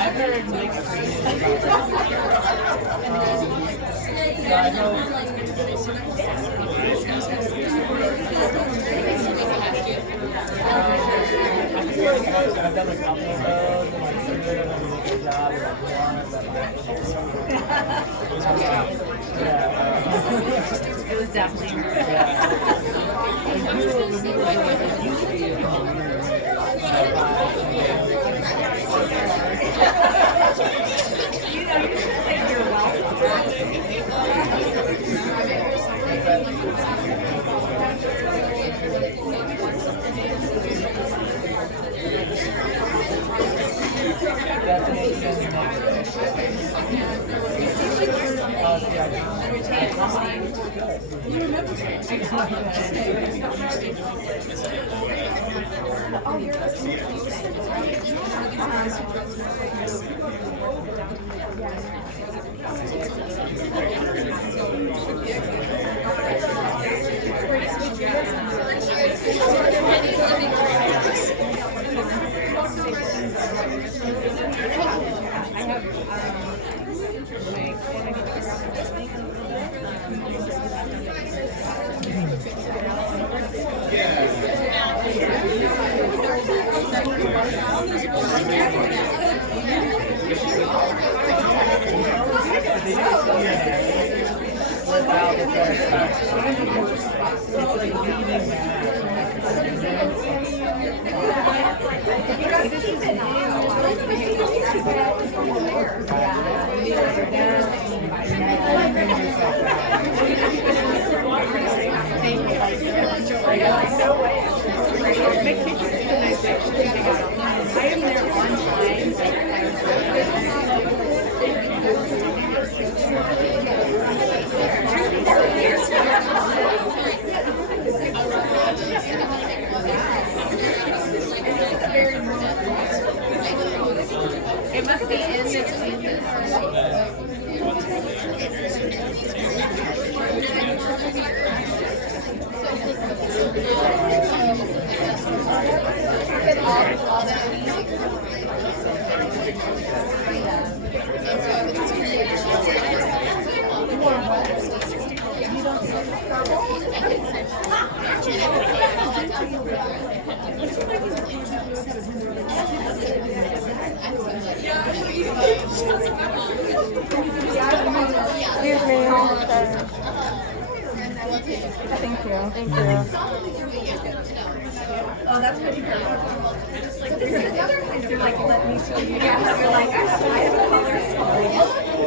I've heard mixed reviews about so I feel like I've done a couple of those, and like some of them have a good job, and like one, It was definitely her. It must be in this season. Excuse me. Thank you. Thank you. Oh, that's pretty cool. But this is another kind of like, let me show you. Yeah, you're like, I have a color school.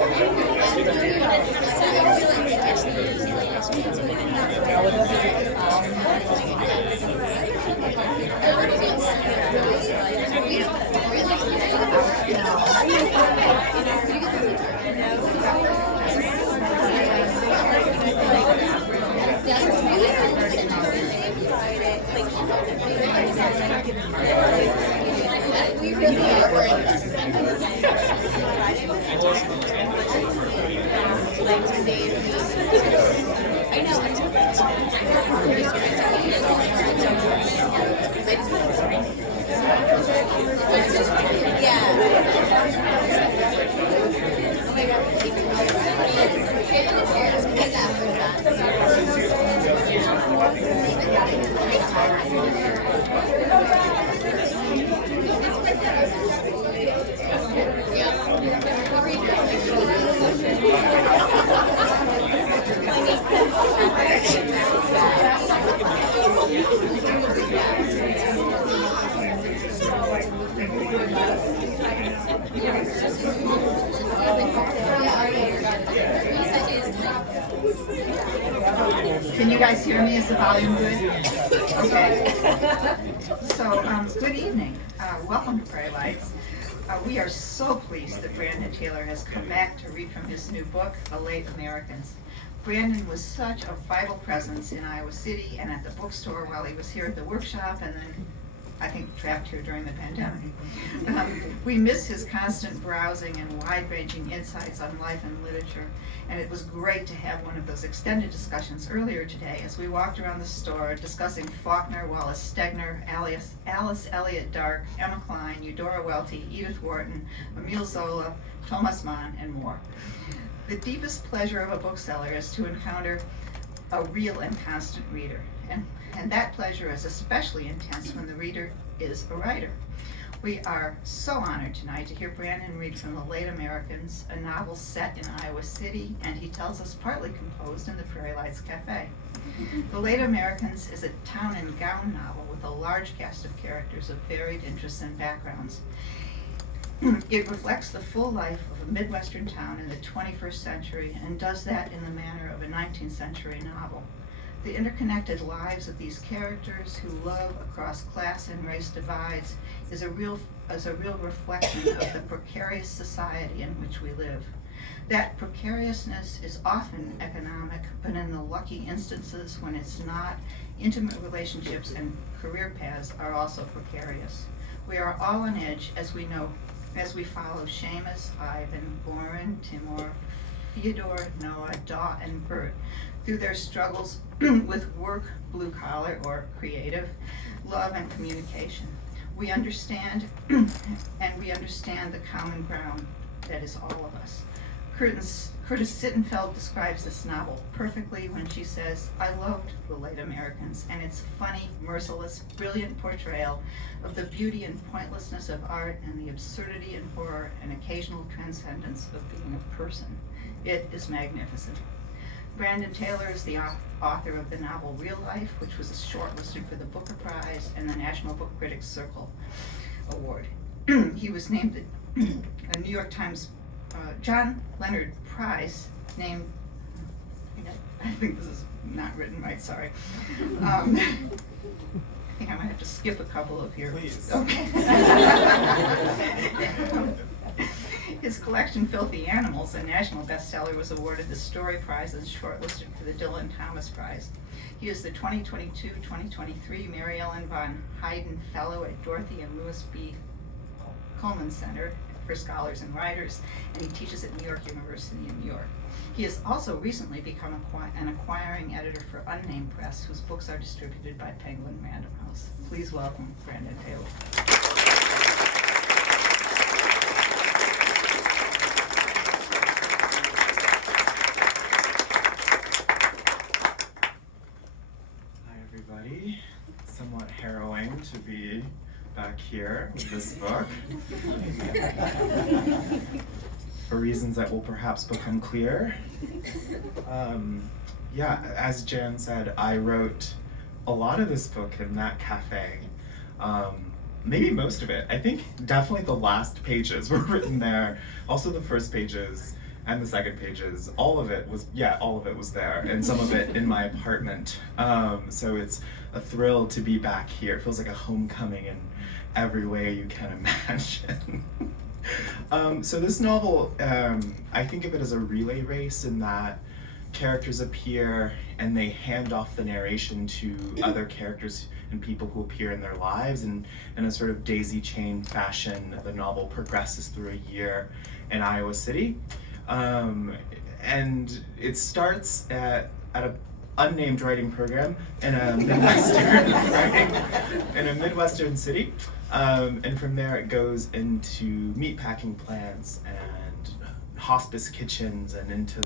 Can you guys hear me? Is the volume good? Okay. So, good evening. Welcome to Prairie Lights. We are so pleased that Brandon Taylor has come back to read from his new book, The Late Americans. Brandon was such a vital presence in Iowa City and at the bookstore while he was here at the workshop, and then I think trapped here during the pandemic. We miss his constant browsing and wide-ranging insights on life and literature, and it was great to have one of those extended discussions earlier today as we walked around the store discussing Faulkner, Wallace Stegner, Alice Elliott Dark, Emma Klein, Eudora Welty, Edith Wharton, Emile Zola, Thomas Mann, and more. The deepest pleasure of a bookseller is to encounter a real and constant reader, and that pleasure is especially intense when the reader is a writer. We are so honored tonight to hear Brandon read from The Late Americans, a novel set in Iowa City, and he tells us partly composed in the Prairie Lights Cafe. The Late Americans is a town and gown novel with a large cast of characters of varied interests and backgrounds. It reflects the full life of a Midwestern town in the 21st century and does that in the manner of a 19th century novel. The interconnected lives of these characters who love across class and race divides is a real reflection of the precarious society in which we live. That precariousness is often economic, but in the lucky instances when it's not, intimate relationships and career paths are also precarious. We are all on edge as we follow Seamus, Ivan, Boren, Timur, Fyodor, Noah, Daw, and Bert through their struggles with work, blue collar or creative, love and communication. We understand, and we understand the common ground that is all of us. Curtis Sittenfeld describes this novel perfectly when she says, "I loved The Late Americans and its funny, merciless, brilliant portrayal of the beauty and pointlessness of art and the absurdity and horror and occasional transcendence of being a person. It is magnificent." Brandon Taylor is the author of the novel Real Life, which was shortlisted for the Booker Prize and the National Book Critics Circle Award. He was named the New York Times John Leonard Prize, named, I think this is not written right, sorry. I think I might have to skip a couple of here. Please. Okay. His collection, Filthy Animals, a national bestseller, was awarded the Story Prize and shortlisted for the Dylan Thomas Prize. He is the 2022-2023 Mary Ellen von Hayden Fellow at Dorothy and Louis B. Coleman Center for Scholars and Writers, and he teaches at New York University in New York. He has also recently become an acquiring editor for Unnamed Press, whose books are distributed by Penguin Random House. Please welcome Brandon Taylor. Somewhat harrowing to be back here with this book. For reasons that will perhaps become clear. Yeah, as Jan said, I wrote a lot of this book in that cafe. Maybe most of it. I think definitely the last pages were written there. Also the first pages and the second pages. All of it was there, and some of it in my apartment. So it's a thrill to be back here. It feels like a homecoming in every way you can imagine. So this novel, I think of it as a relay race in that characters appear and they hand off the narration to other characters and people who appear in their lives, and in a sort of daisy chain fashion, the novel progresses through a year in Iowa City. And it starts at an unnamed writing program in a Midwestern city. And from there it goes into meatpacking plants and hospice kitchens and into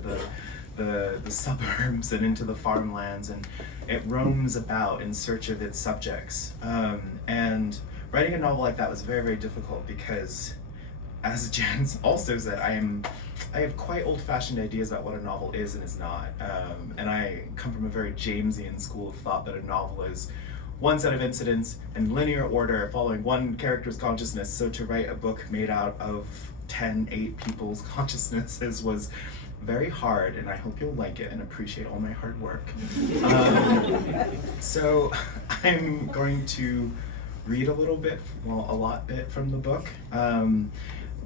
the suburbs and into the farmlands, and it roams about in search of its subjects. And writing a novel like that was very, very difficult because, as Jan also said, I have quite old-fashioned ideas about what a novel is and is not. And I come from a very Jamesian school of thought that a novel is one set of incidents in linear order following one character's consciousness. So to write a book made out of 8 people's consciousnesses was very hard, and I hope you'll like it and appreciate all my hard work. So I'm going to read a lot from the book.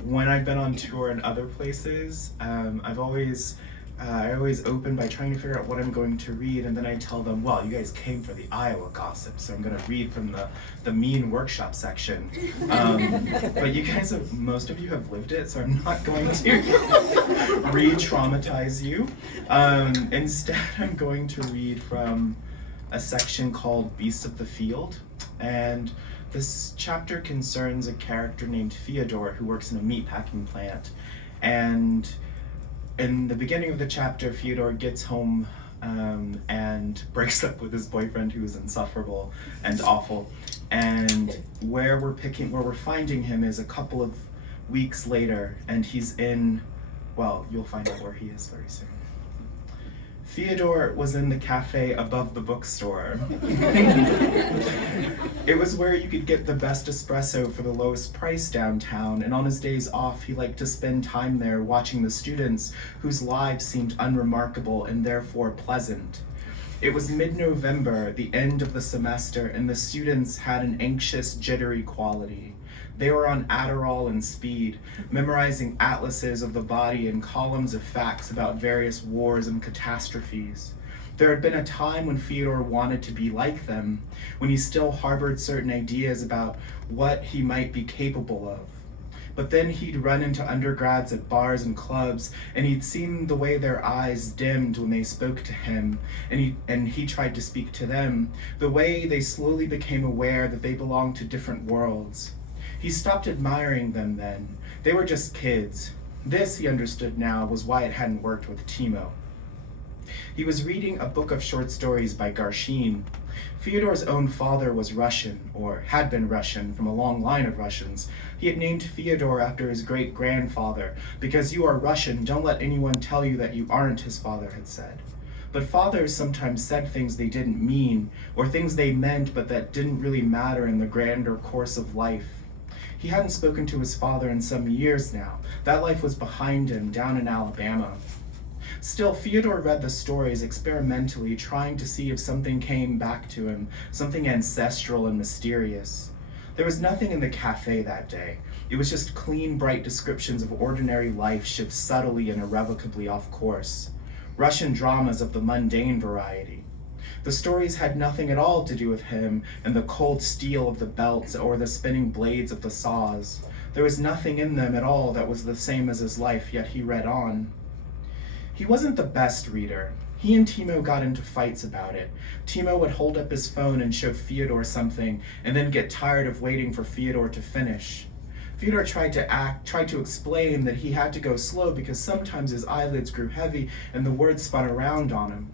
When I've been on tour in other places, I always open by trying to figure out what I'm going to read, and then I tell them, well, you guys came for the Iowa gossip, so I'm going to read from the mean workshop section. But you guys most of you have lived it, so I'm not going to re-traumatize you. Instead, I'm going to read from a section called Beasts of the Field, and this chapter concerns a character named Theodore who works in a meatpacking plant. And in the beginning of the chapter, Theodore gets home and breaks up with his boyfriend, who is insufferable and awful. And where we're finding him is a couple of weeks later, and he's you'll find out where he is very soon. Theodore was in the cafe above the bookstore. It was where you could get the best espresso for the lowest price downtown, and on his days off, he liked to spend time there watching the students whose lives seemed unremarkable and therefore pleasant. It was mid-November, the end of the semester, and the students had an anxious, jittery quality. They were on Adderall and speed, memorizing atlases of the body and columns of facts about various wars and catastrophes. There had been a time when Fyodor wanted to be like them, when he still harbored certain ideas about what he might be capable of. But then he'd run into undergrads at bars and clubs, and he'd seen the way their eyes dimmed when they spoke to him, and he tried to speak to them, the way they slowly became aware that they belonged to different worlds. He stopped admiring them then. They were just kids. This, he understood now, was why it hadn't worked with Timo. He was reading a book of short stories by Garshin. Fyodor's own father was Russian, or had been Russian, from a long line of Russians. He had named Fyodor after his great-grandfather, because you are Russian, don't let anyone tell you that you aren't, his father had said. But fathers sometimes said things they didn't mean, or things they meant but that didn't really matter in the grander course of life. He hadn't spoken to his father in some years now. That life was behind him, down in Alabama. Still, Fyodor read the stories experimentally, trying to see if something came back to him, something ancestral and mysterious. There was nothing in the cafe that day. It was just clean, bright descriptions of ordinary life shipped subtly and irrevocably off course. Russian dramas of the mundane variety. The stories had nothing at all to do with him and the cold steel of the belts or the spinning blades of the saws. There was nothing in them at all that was the same as his life, yet he read on. He wasn't the best reader. He and Timo got into fights about it. Timo would hold up his phone and show Fyodor something, and then get tired of waiting for Fyodor to finish. Fyodor tried to explain that he had to go slow because sometimes his eyelids grew heavy and the words spun around on him.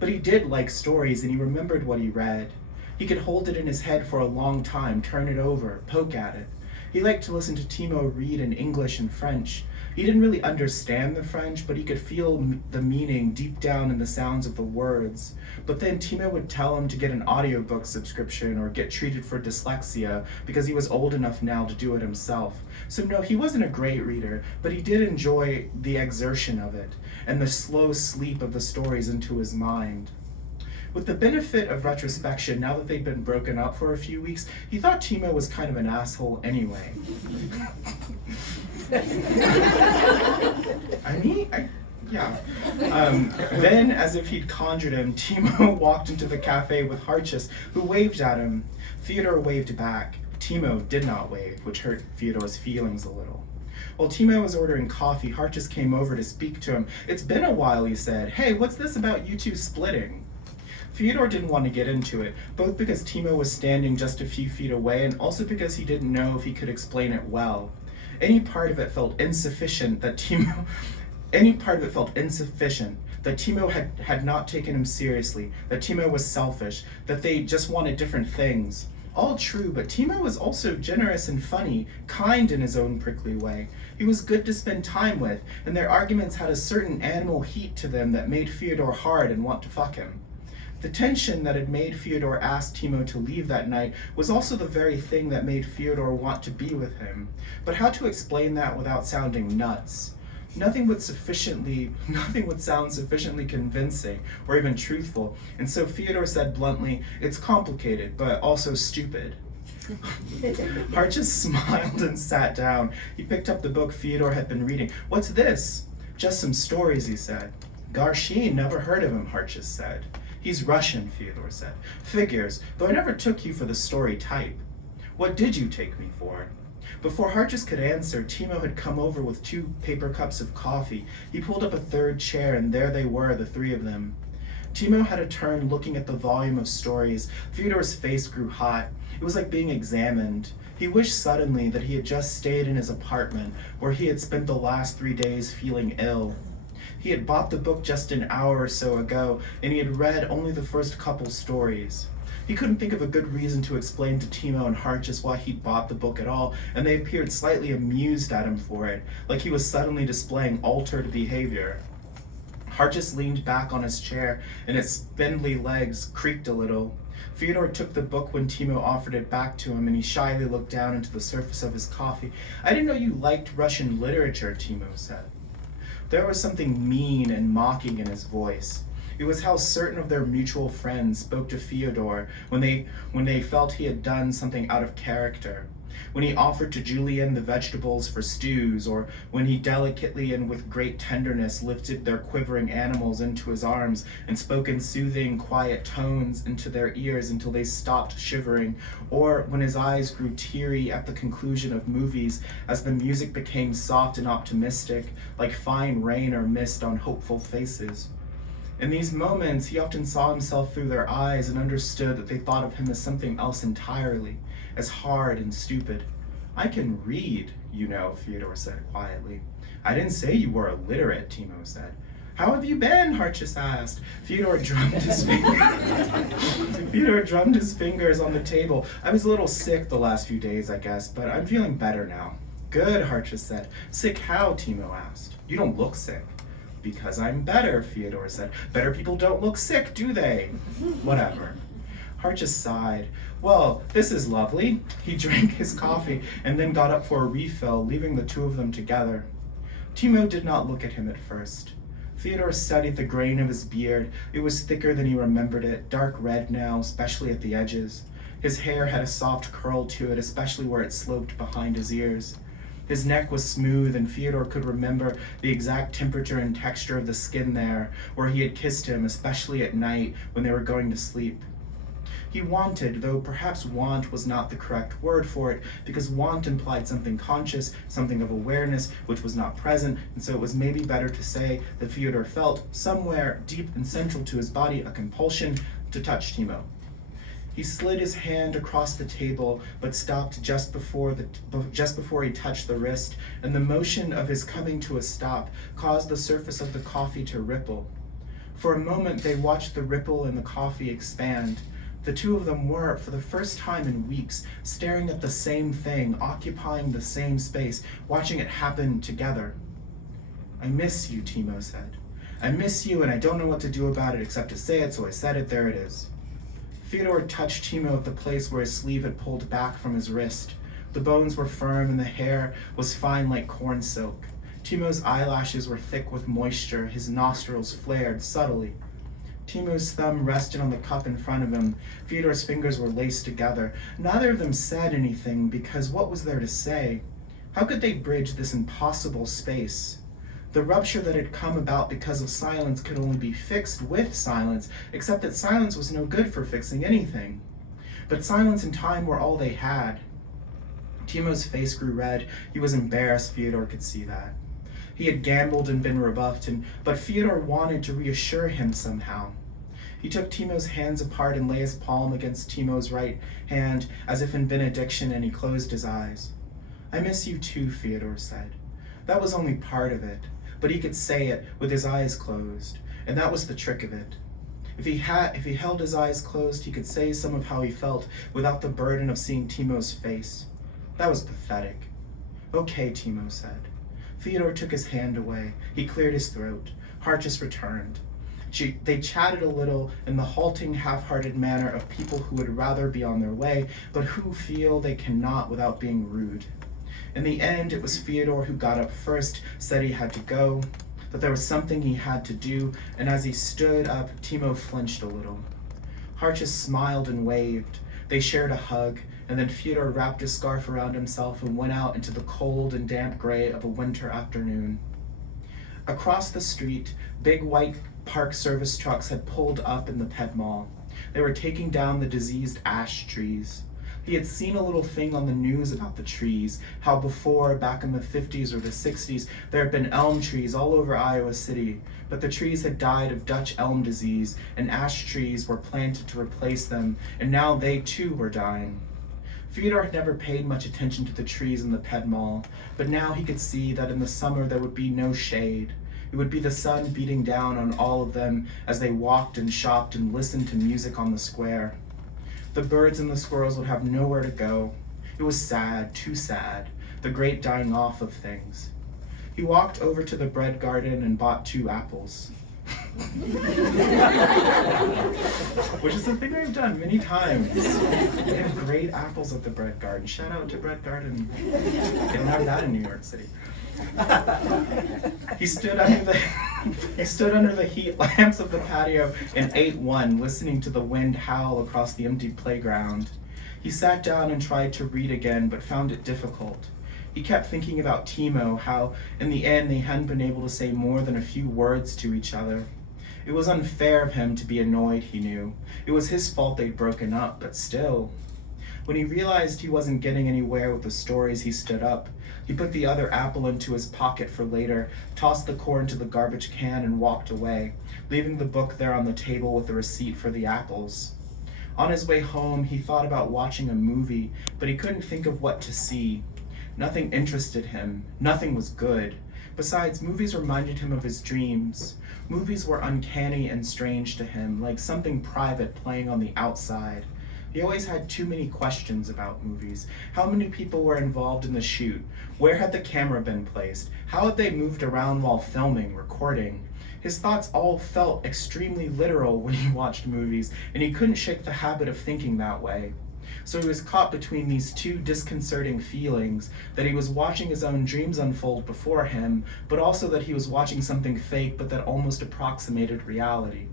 But he did like stories, and he remembered what he read. He could hold it in his head for a long time, turn it over, poke at it. He liked to listen to Timo read in English and French. He didn't really understand the French, but he could feel the meaning deep down in the sounds of the words. But then Timo would tell him to get an audiobook subscription or get treated for dyslexia because he was old enough now to do it himself. So no, he wasn't a great reader, but he did enjoy the exertion of it and the slow sleep of the stories into his mind. With the benefit of retrospection, now that they'd been broken up for a few weeks, he thought Timo was kind of an asshole anyway. Yeah. Then, as if he'd conjured him, Timo walked into the cafe with Harchis, who waved at him. Fyodor waved back. Timo did not wave, which hurt Fyodor's feelings a little. While Timo was ordering coffee, Harchis came over to speak to him. "It's been a while," he said. "Hey, what's this about you two splitting?" Fyodor didn't want to get into it, both because Timo was standing just a few feet away and also because he didn't know if he could explain it well. Any part of it felt insufficient that Timo had not taken him seriously, that Timo was selfish, that they just wanted different things. All true, but Timo was also generous and funny, kind in his own prickly way. He was good to spend time with, and their arguments had a certain animal heat to them that made Fyodor hard and want to fuck him. The tension that had made Fyodor ask Timo to leave that night was also the very thing that made Fyodor want to be with him. But how to explain that without sounding nuts? Nothing would sound sufficiently convincing or even truthful, and so Fyodor said bluntly, "It's complicated, but also stupid." Harchis smiled and sat down. He picked up the book Fyodor had been reading. "What's this?" "Just some stories," he said. "Garshin, never heard of him," Harchis said. "He's Russian," Fyodor said. "Figures, though I never took you for the story type." "What did you take me for?" Before Harchis could answer, Timo had come over with 2 paper cups of coffee. He pulled up a third chair, and there they were, the 3 of them. Timo had a turn looking at the volume of stories. Fyodor's face grew hot. It was like being examined. He wished suddenly that he had just stayed in his apartment, where he had spent the last 3 days feeling ill. He had bought the book just an hour or so ago, and he had read only the first couple stories. He couldn't think of a good reason to explain to Timo and Harchis why he'd bought the book at all, and they appeared slightly amused at him for it, like he was suddenly displaying altered behavior. Harchis leaned back on his chair, and its spindly legs creaked a little. Fyodor took the book when Timo offered it back to him, and he shyly looked down into the surface of his coffee. "I didn't know you liked Russian literature," Timo said. There was something mean and mocking in his voice. It was how certain of their mutual friends spoke to Fyodor when they felt he had done something out of character. When he offered to Julian the vegetables for stews, or when he delicately and with great tenderness lifted their quivering animals into his arms and spoke in soothing, quiet tones into their ears until they stopped shivering, or when his eyes grew teary at the conclusion of movies as the music became soft and optimistic, like fine rain or mist on hopeful faces. In these moments, he often saw himself through their eyes and understood that they thought of him as something else entirely, as hard and stupid. "I can read, you know," Fyodor said quietly. "I didn't say you were illiterate," Timo said. "How have you been?" Harchis asked. Fyodor drummed his fingers on the table. "I was a little sick the last few days, I guess, but I'm feeling better now." "Good," Harchis said. "Sick how?" Timo asked. "You don't look sick." "Because I'm better," Fyodor said. "Better people don't look sick, do they?" "Whatever." Harchis sighed. "Well, this is lovely." He drank his coffee and then got up for a refill, leaving the 2 of them together. Timo did not look at him at first. Fyodor studied the grain of his beard. It was thicker than he remembered it, dark red now, especially at the edges. His hair had a soft curl to it, especially where it sloped behind his ears. His neck was smooth, and Fyodor could remember the exact temperature and texture of the skin there, where he had kissed him, especially at night when they were going to sleep. He wanted, though perhaps want was not the correct word for it, because want implied something conscious, something of awareness, which was not present, and so it was maybe better to say that Fyodor felt, somewhere deep and central to his body, a compulsion to touch Timo. He slid his hand across the table, but stopped just before he touched the wrist, and the motion of his coming to a stop caused the surface of the coffee to ripple. For a moment they watched the ripple in the coffee expand. The 2 of them were, for the first time in weeks, staring at the same thing, occupying the same space, watching it happen together. "I miss you," Timo said. "I miss you, and I don't know what to do about it except to say it, so I said it, there it is." Fyodor touched Timo at the place where his sleeve had pulled back from his wrist. The bones were firm and the hair was fine like corn silk. Timo's eyelashes were thick with moisture, his nostrils flared subtly. Timo's thumb rested on the cup in front of him. Fyodor's fingers were laced together. Neither of them said anything, because what was there to say? How could they bridge this impossible space? The rupture that had come about because of silence could only be fixed with silence, except that silence was no good for fixing anything. But silence and time were all they had. Timo's face grew red. He was embarrassed, Fyodor could see that. He had gambled and been rebuffed, but Fyodor wanted to reassure him somehow. He took Timo's hands apart and lay his palm against Timo's right hand, as if in benediction, and he closed his eyes. "I miss you too," Fyodor said. That was only part of it, but he could say it with his eyes closed, and that was the trick of it. If he held his eyes closed, he could say some of how he felt without the burden of seeing Timo's face. That was pathetic. "Okay," Timo said. Fyodor took his hand away. He cleared his throat. Harchis returned. They chatted a little in the halting, half-hearted manner of people who would rather be on their way, but who feel they cannot without being rude. In the end, it was Fyodor who got up first, said he had to go, that there was something he had to do, and as he stood up, Timo flinched a little. Harchis smiled and waved. They shared a hug, and then Fyodor wrapped his scarf around himself and went out into the cold and damp gray of a winter afternoon. Across the street, big white Park Service trucks had pulled up in the pet mall. They were taking down the diseased ash trees. He had seen a little thing on the news about the trees, how before, back in the 50s or the 60s, there had been elm trees all over Iowa City, but the trees had died of Dutch elm disease, and ash trees were planted to replace them, and now they too were dying. Fyodor had never paid much attention to the trees in the pet mall, but now he could see that in the summer there would be no shade. It would be the sun beating down on all of them as they walked and shopped and listened to music on the square. The birds and the squirrels would have nowhere to go. It was sad, too sad, the great dying off of things. He walked over to the bread garden and bought 2 apples. Which is a thing I've done many times. They have great apples at the bread garden. Shout out to Bread Garden. They don't have that in New York City. He stood under the heat lamps of the patio and ate one, listening to the wind howl across the empty playground. He sat down and tried to read again, but found it difficult. He kept thinking about Timo, how in the end they hadn't been able to say more than a few words to each other. It was unfair of him to be annoyed, he knew. It was his fault they'd broken up, but still. When he realized he wasn't getting anywhere with the stories, he stood up. He put the other apple into his pocket for later, tossed the core into the garbage can, and walked away, leaving the book there on the table with the receipt for the apples. On his way home, he thought about watching a movie, but he couldn't think of what to see. Nothing interested him. Nothing was good. Besides, movies reminded him of his dreams. Movies were uncanny and strange to him, like something private playing on the outside. He always had too many questions about movies. How many people were involved in the shoot? Where had the camera been placed? How had they moved around while filming, recording? His thoughts all felt extremely literal when he watched movies, and he couldn't shake the habit of thinking that way. So he was caught between these 2 disconcerting feelings, that he was watching his own dreams unfold before him, but also that he was watching something fake but that almost approximated reality.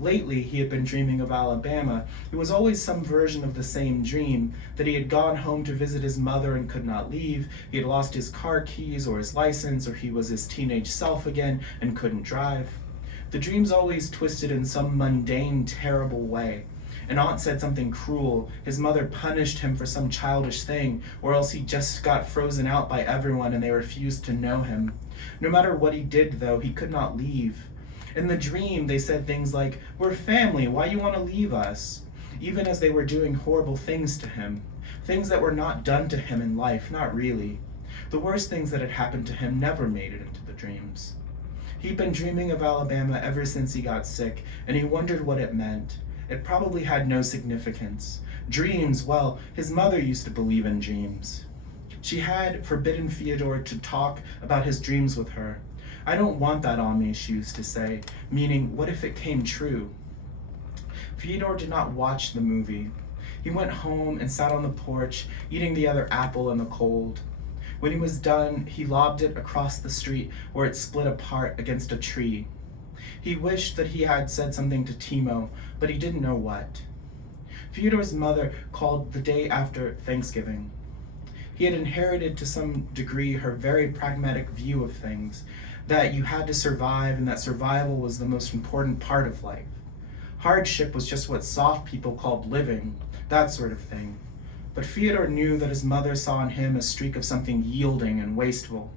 Lately, he had been dreaming of Alabama. It was always some version of the same dream, that he had gone home to visit his mother and could not leave, he had lost his car keys or his license, or he was his teenage self again and couldn't drive. The dreams always twisted in some mundane, terrible way. An aunt said something cruel, his mother punished him for some childish thing, or else he just got frozen out by everyone and they refused to know him. No matter what he did, though, he could not leave. In the dream, they said things like, "We're family, why you want to leave us?" Even as they were doing horrible things to him. Things that were not done to him in life, not really. The worst things that had happened to him never made it into the dreams. He'd been dreaming of Alabama ever since he got sick, and he wondered what it meant. It probably had no significance. Dreams, well, his mother used to believe in dreams. She had forbidden Fyodor to talk about his dreams with her. "I don't want that on me," she used to say, meaning, what if it came true? Fyodor did not watch the movie. He went home and sat on the porch, eating the other apple in the cold. When he was done, he lobbed it across the street where it split apart against a tree. He wished that he had said something to Timo, but he didn't know what. Fyodor's mother called the day after Thanksgiving. He had inherited to some degree her very pragmatic view of things, that you had to survive and that survival was the most important part of life. Hardship was just what soft people called living, that sort of thing. But Fyodor knew that his mother saw in him a streak of something yielding and wasteful.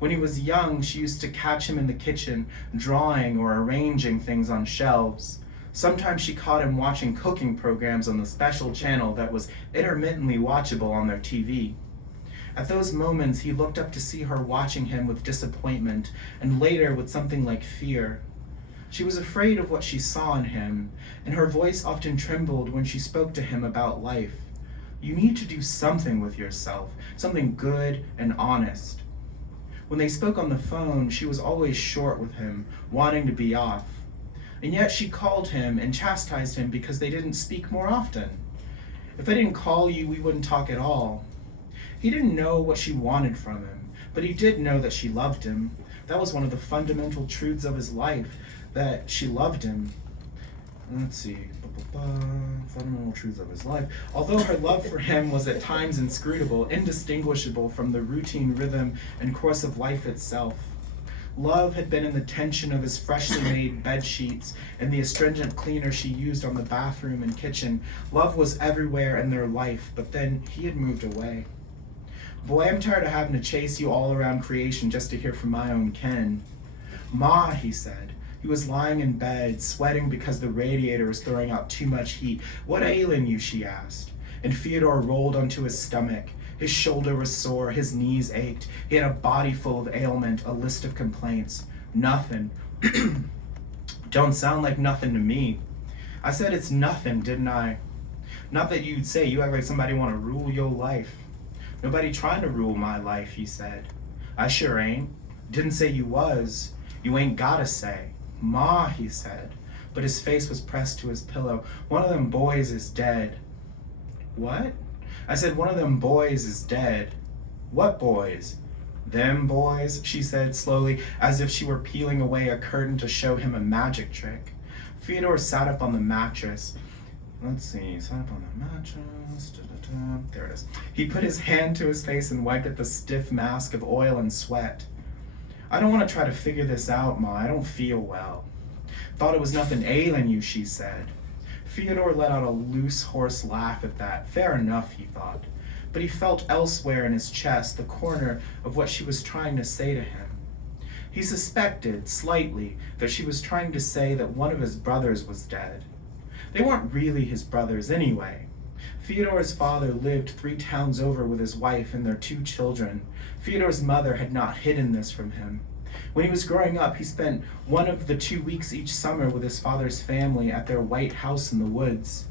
When he was young, she used to catch him in the kitchen, drawing or arranging things on shelves. Sometimes she caught him watching cooking programs on the special channel that was intermittently watchable on their TV. At those moments, he looked up to see her watching him with disappointment, and later with something like fear. She was afraid of what she saw in him, and her voice often trembled when she spoke to him about life. You need to do something with yourself, something good and honest. When they spoke on the phone, she was always short with him, wanting to be off. And yet she called him and chastised him because they didn't speak more often. If I didn't call you, we wouldn't talk at all. He didn't know what she wanted from him, but he did know that she loved him. That was one of the fundamental truths of his life, that she loved him. Let's see. Fundamental truths of his life. Although her love for him was at times inscrutable, indistinguishable from the routine rhythm and course of life itself. Love had been in the tension of his freshly made bed sheets and the astringent cleaner she used on the bathroom and kitchen. Love was everywhere in their life, but then he had moved away. Boy, I'm tired of having to chase you all around creation just to hear from my own kin. Ma, he said. He was lying in bed, sweating because the radiator was throwing out too much heat. What ailing you, she asked. And Fyodor rolled onto his stomach. His shoulder was sore, his knees ached. He had a body full of ailment, a list of complaints. Nothing. Don't sound like nothing to me. I said it's nothing, didn't I? Not that you'd say you act like somebody want to rule your life. Nobody trying to rule my life, he said. I sure ain't. Didn't say you was. You ain't gotta say. Ma, he said, but his face was pressed to his pillow. One of them boys is dead. What? I said, one of them boys is dead. What boys? Them boys, she said slowly, as if she were peeling away a curtain to show him a magic trick. Fyodor sat up on the mattress. Let's see, sat up on the mattress. There it is. He put his hand to his face and wiped at the stiff mask of oil and sweat. I don't want to try to figure this out, Ma. I don't feel well. Thought it was nothing ailing you, she said. Fyodor let out a loose, hoarse laugh at that. Fair enough, he thought. But he felt elsewhere in his chest the corner of what she was trying to say to him. He suspected, slightly, that she was trying to say that one of his brothers was dead. They weren't really his brothers anyway. Fyodor's father lived 3 towns over with his wife and their 2 children. Fyodor's mother had not hidden this from him. When he was growing up, he spent one of the 2 weeks each summer with his father's family at their white house in the woods.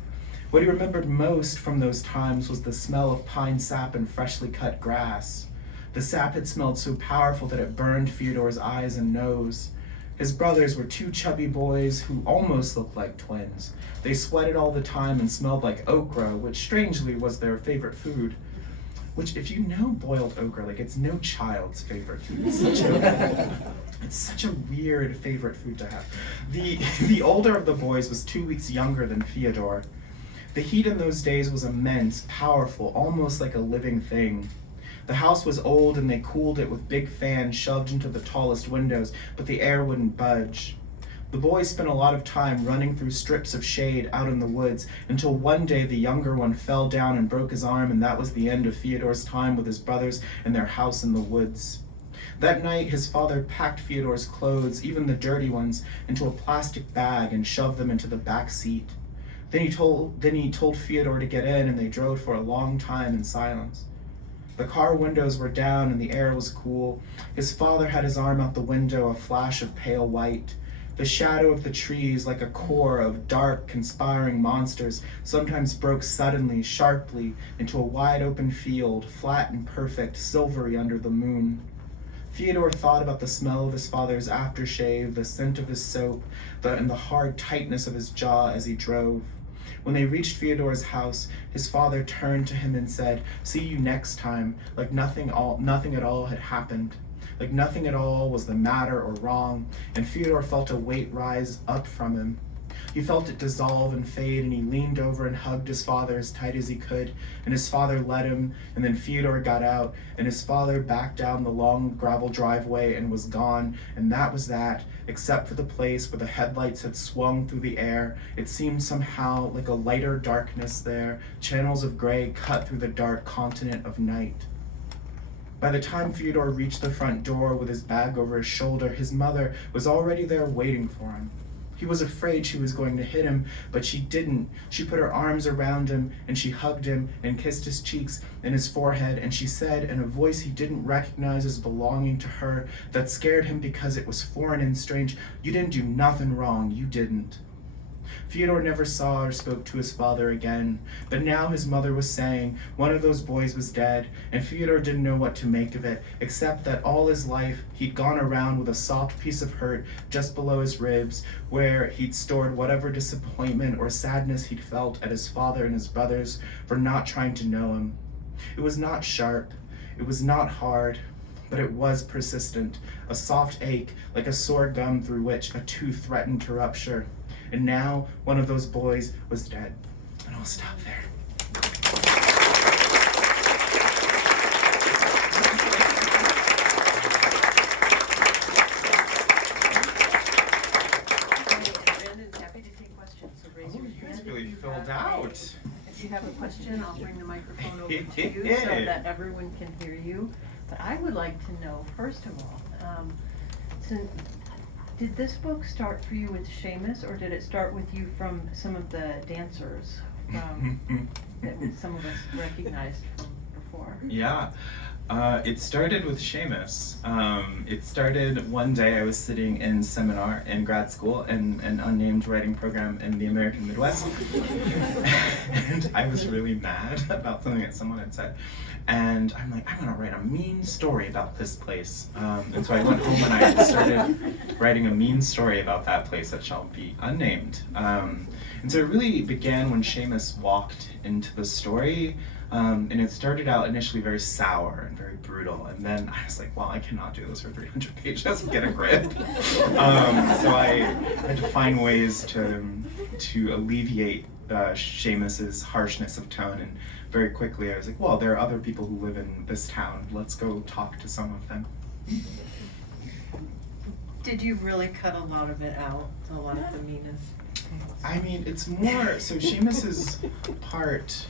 What he remembered most from those times was the smell of pine sap and freshly cut grass. The sap had smelled so powerful that it burned Fyodor's eyes and nose. His brothers were 2 chubby boys who almost looked like twins. They sweated all the time and smelled like okra, which strangely was their favorite food. Which, if you know boiled okra, like, it's no child's favorite food. It's such a weird favorite food to have. The older of the boys was 2 weeks younger than Fyodor. The heat in those days was immense, powerful, almost like a living thing. The house was old and they cooled it with big fans shoved into the tallest windows, but the air wouldn't budge. The boys spent a lot of time running through strips of shade out in the woods until one day the younger one fell down and broke his arm, and that was the end of Fyodor's time with his brothers and their house in the woods. That night his father packed Fyodor's clothes, even the dirty ones, into a plastic bag and shoved them into the back seat. Then he told Fyodor to get in, and they drove for a long time in silence. The car windows were down and the air was cool. His father had his arm out the window, a flash of pale white. The shadow of the trees, like a core of dark, conspiring monsters, sometimes broke suddenly, sharply, into a wide-open field, flat and perfect, silvery under the moon. Fyodor thought about the smell of his father's aftershave, the scent of his soap, and the hard tightness of his jaw as he drove. When they reached Fyodor's house, his father turned to him and said, "See you next time," like nothing at all had happened. Like nothing at all was the matter or wrong, and Fyodor felt a weight rise up from him. He felt it dissolve and fade, and he leaned over and hugged his father as tight as he could, and his father let him, and then Fyodor got out, and his father backed down the long gravel driveway and was gone, and that was that, except for the place where the headlights had swung through the air. It seemed somehow like a lighter darkness there, channels of gray cut through the dark continent of night. By the time Fyodor reached the front door with his bag over his shoulder, his mother was already there waiting for him. He was afraid she was going to hit him, but she didn't. She put her arms around him, and she hugged him and kissed his cheeks and his forehead, and she said in a voice he didn't recognize as belonging to her, that scared him because it was foreign and strange, "You didn't do nothing wrong, you didn't." Fyodor never saw or spoke to his father again, but now his mother was saying one of those boys was dead, and Fyodor didn't know what to make of it, except that all his life he'd gone around with a soft piece of hurt just below his ribs, where he'd stored whatever disappointment or sadness he'd felt at his father and his brothers for not trying to know him. It was not sharp, it was not hard, but it was persistent, a soft ache like a sore gum through which a tooth threatened to rupture. And now one of those boys was dead. And I'll stop there. Brandon's happy to take questions, so raise your You hand. guys really if you filled have out. If you have a question, I'll bring the microphone over to you so that everyone can hear you. But I would like to know, first of all, did this book start for you with Seamus, or did it start with you from some of the dancers that some of us recognized from before? Yeah. It started with Seamus. It started one day I was sitting in seminar in grad school in an unnamed writing program in the American Midwest. And I was really mad about something that someone had said. And I'm like, I'm gonna write a mean story about this place. And so I went home and I started writing a mean story about that place that shall be unnamed. And so it really began when Seamus walked into the story. And it started out initially very sour and very brutal, and then I was like, well, I cannot do this for 300 pages, get a grip. So I had to find ways to alleviate Seamus's harshness of tone, and very quickly I was like, well, there are other people who live in this town, let's go talk to some of them. Did you really cut a lot of it out, a lot of the meanness? I mean, it's more, so Seamus's part,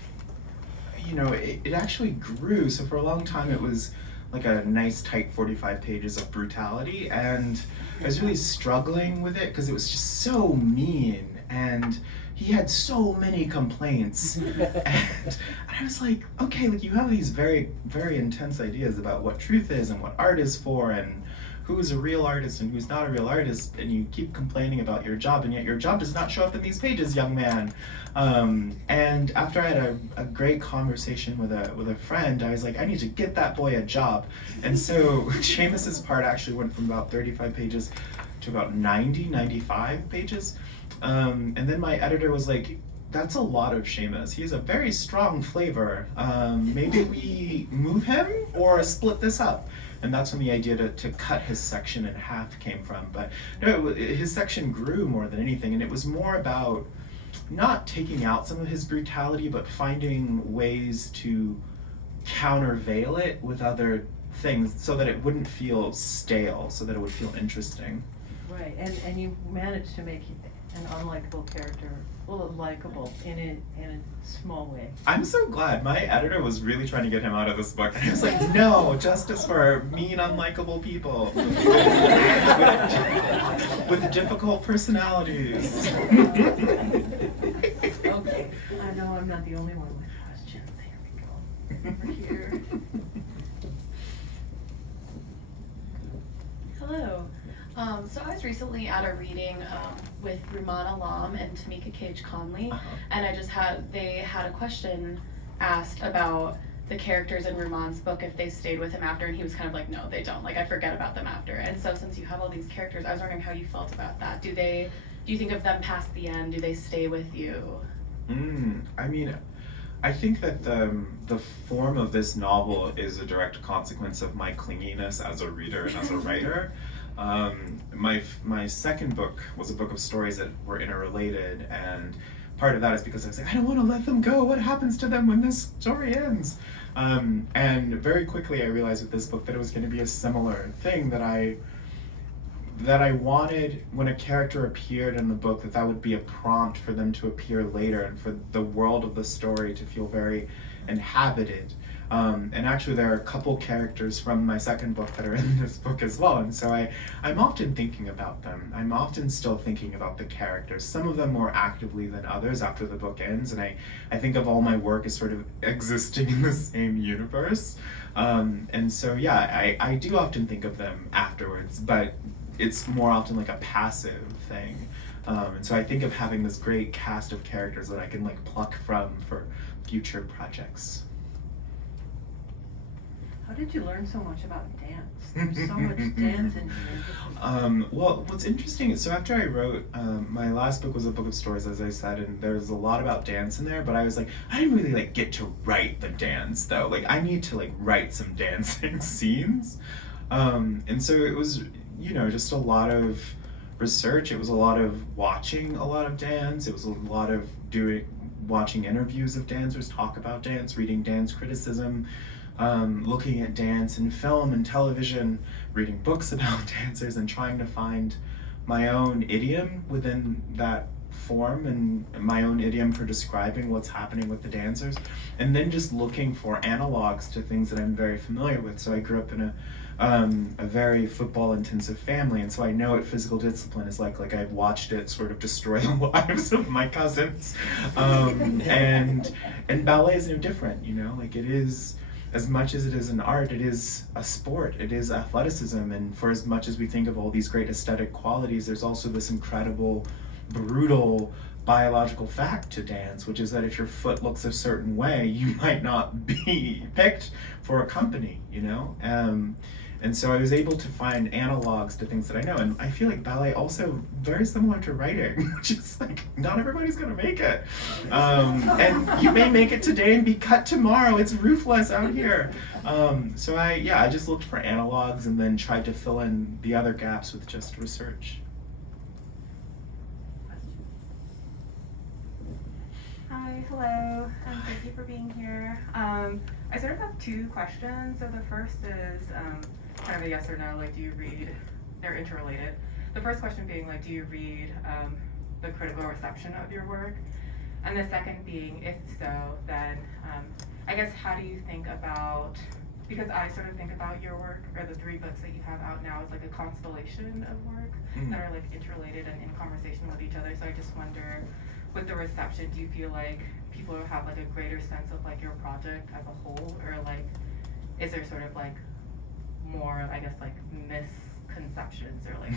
you know, it actually grew. So for a long time it was like a nice tight 45 pages of brutality, and I was really struggling with it because it was just so mean, and he had so many complaints. And I was like, okay, like you have these very, very intense ideas about what truth is and what art is for, and who's a real artist and who's not a real artist, and you keep complaining about your job, and yet your job does not show up in these pages, young man. And after I had a great conversation with a friend, I was like, I need to get that boy a job. And so Seamus's part actually went from about 35 pages to about 95 pages. And then my editor was like, that's a lot of Seamus. He has a very strong flavor. Maybe we move him or split this up. And that's when the idea to cut his section in half came from. But no, his section grew more than anything, and it was more about not taking out some of his brutality, but finding ways to countervail it with other things so that it wouldn't feel stale, so that it would feel interesting. Right, and you managed to make an unlikable character, well, likable in a small way. I'm so glad. My editor was really trying to get him out of this book. And I was like, no, justice for mean, unlikable people with difficult personalities. Okay, I know I'm not the only one with questions. Here we go. Over here. Hello. So I was recently at a reading with Rumana Alam and Tamika Cage Conley, and they had a question asked about the characters in Ruman's book, if they stayed with him after, and he was kind of like, no, they don't. Like, I forget about them after. And so since you have all these characters, I was wondering how you felt about that. Do you think of them past the end? Do they stay with you? I mean, I think that the form of this novel is a direct consequence of my clinginess as a reader and as a writer. My second book was a book of stories that were interrelated, and part of that is because I was like, I don't want to let them go. What happens to them when this story ends? And very quickly I realized with this book that it was going to be a similar thing, that I wanted, when a character appeared in the book, that would be a prompt for them to appear later and for the world of the story to feel very inhabited. And actually there are a couple characters from my second book that are in this book as well, and so I'm often thinking about them. I'm often still thinking about the characters, some of them more actively than others after the book ends, and I think of all my work as sort of existing in the same universe. And so yeah, I do often think of them afterwards, but it's more often like a passive thing. And so I think of having this great cast of characters that I can like pluck from for future projects. How did you learn so much about dance? There's so much dance in here. Well, what's interesting is, so after I wrote, my last book was a book of stories, as I said, and there's a lot about dance in there, but I was like, I didn't really like get to write the dance though. Like I need to like write some dancing scenes. And so it was, you know, just a lot of research. It was a lot of watching a lot of dance. It was a lot of watching interviews of dancers talk about dance, reading dance criticism, looking at dance in film and television, reading books about dancers, and trying to find my own idiom within that form and my own idiom for describing what's happening with the dancers, and then just looking for analogs to things that I'm very familiar with. So I grew up in a very football intensive family, and so I know what physical discipline is like I've watched it sort of destroy the lives of my cousins. And ballet is no different, you know, like it is, as much as it is an art, it is a sport, it is athleticism, and for as much as we think of all these great aesthetic qualities, there's also this incredible, brutal biological fact to dance, which is that if your foot looks a certain way, you might not be picked for a company, you know? And so I was able to find analogs to things that I know, and I feel like ballet also very similar to writing, which is like, not everybody's gonna make it. And you may make it today and be cut tomorrow. It's ruthless out here. So I just looked for analogs and then tried to fill in the other gaps with just research. Hi, hello, and thank you for being here. I sort of have two questions. So the first is kind of a yes or no, like do you read, they're interrelated. The first question being like, do you read the critical reception of your work? And the second being, if so, then I guess how do you think about, because I sort of think about your work, or the three books that you have out now, as like a constellation of work that are like interrelated and in conversation with each other. So I just wonder, with the reception, do you feel like people have like a greater sense of like your project as a whole, or like is there sort of like more, I guess, like misconceptions or like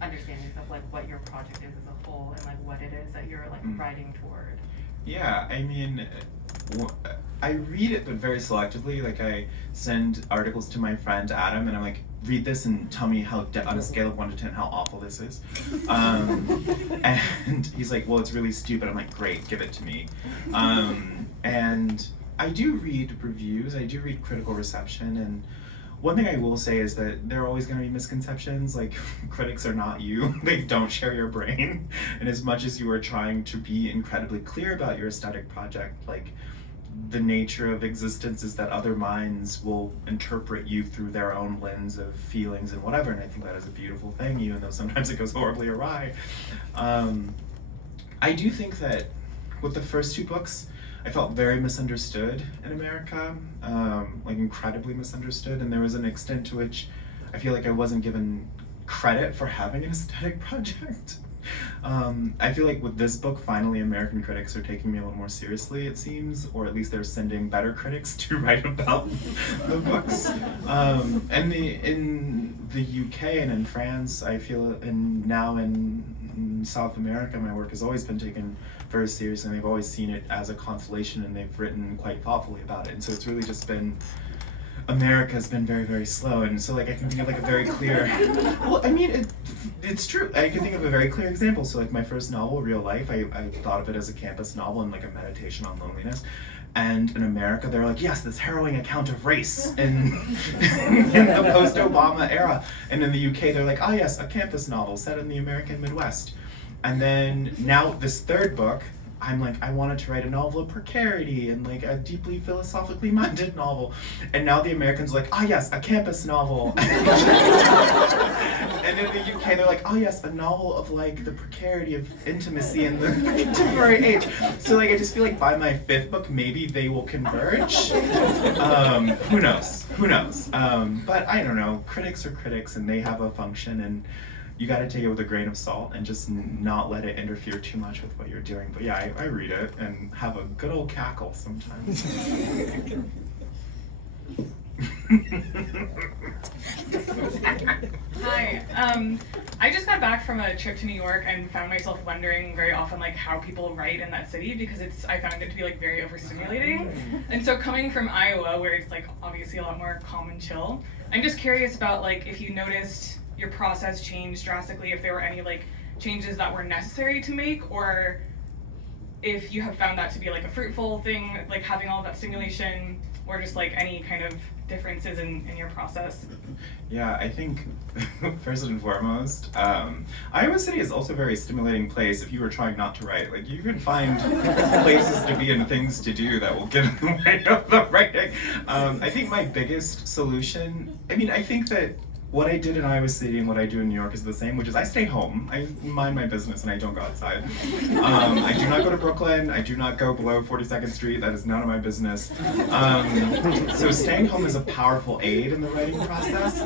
understandings of like what your project is as a whole and like what it is that you're like writing toward? Yeah, I mean, I read it, but very selectively. Like I send articles to my friend Adam, and I'm like, read this and tell me how, on a scale of 1 to 10, how awful this is. And he's like, well, it's really stupid. I'm like, great, give it to me. And I do read reviews, I do read critical reception, and one thing I will say is that there are always going to be misconceptions. Like, critics are not you. They don't share your brain. And as much as you are trying to be incredibly clear about your aesthetic project, like, the nature of existence is that other minds will interpret you through their own lens of feelings and whatever, and I think that is a beautiful thing, even though sometimes it goes horribly awry. I do think that with the first two books, I felt very misunderstood in America, like incredibly misunderstood, and there was an extent to which I feel like I wasn't given credit for having an aesthetic project. I feel like with this book, finally American critics are taking me a little more seriously, it seems, or at least they're sending better critics to write about the books. And in the UK and in France, I feel, and now in South America, my work has always been taken very seriously, and they've always seen it as a consolation, and they've written quite thoughtfully about it. And so it's really just been, America's been very, very slow, and so like I can think of like a very clear, well, I mean, it's true. I can think of a very clear example. So like my first novel, Real Life, I thought of it as a campus novel and like a meditation on loneliness. And in America, they're like, yes, this harrowing account of race in the post-Obama era. And in the UK, they're like, oh yes, a campus novel set in the American Midwest. And then now this third book, I'm like, I wanted to write a novel of precarity and like a deeply philosophically minded novel. And now the Americans are like, oh yes, a campus novel. And in the UK, they're like, oh yes, a novel of like the precarity of intimacy in the contemporary age. So like, I just feel like by my fifth book, maybe they will converge. Who knows? Who knows? But I don't know. Critics are critics, and they have a function, and you got to take it with a grain of salt and just not let it interfere too much with what you're doing. But yeah, I read it and have a good old cackle sometimes. Hi. I just got back from a trip to New York and found myself wondering very often like how people write in that city, because I found it to be like very overstimulating. And so coming from Iowa, where it's like obviously a lot more calm and chill, I'm just curious about like if you noticed your process changed drastically, if there were any like changes that were necessary to make, or if you have found that to be like a fruitful thing, like having all that stimulation, or just like any kind of differences in your process. Yeah, I think first and foremost, Iowa City is also a very stimulating place if you were trying not to write. Like, you can find places to be and things to do that will get in the way of the writing. I think my biggest solution, I think that what I did in Iowa City and what I do in New York is the same, which is I stay home, I mind my business, and I don't go outside. I do not go to Brooklyn, I do not go below 42nd Street, that is none of my business. So staying home is a powerful aid in the writing process.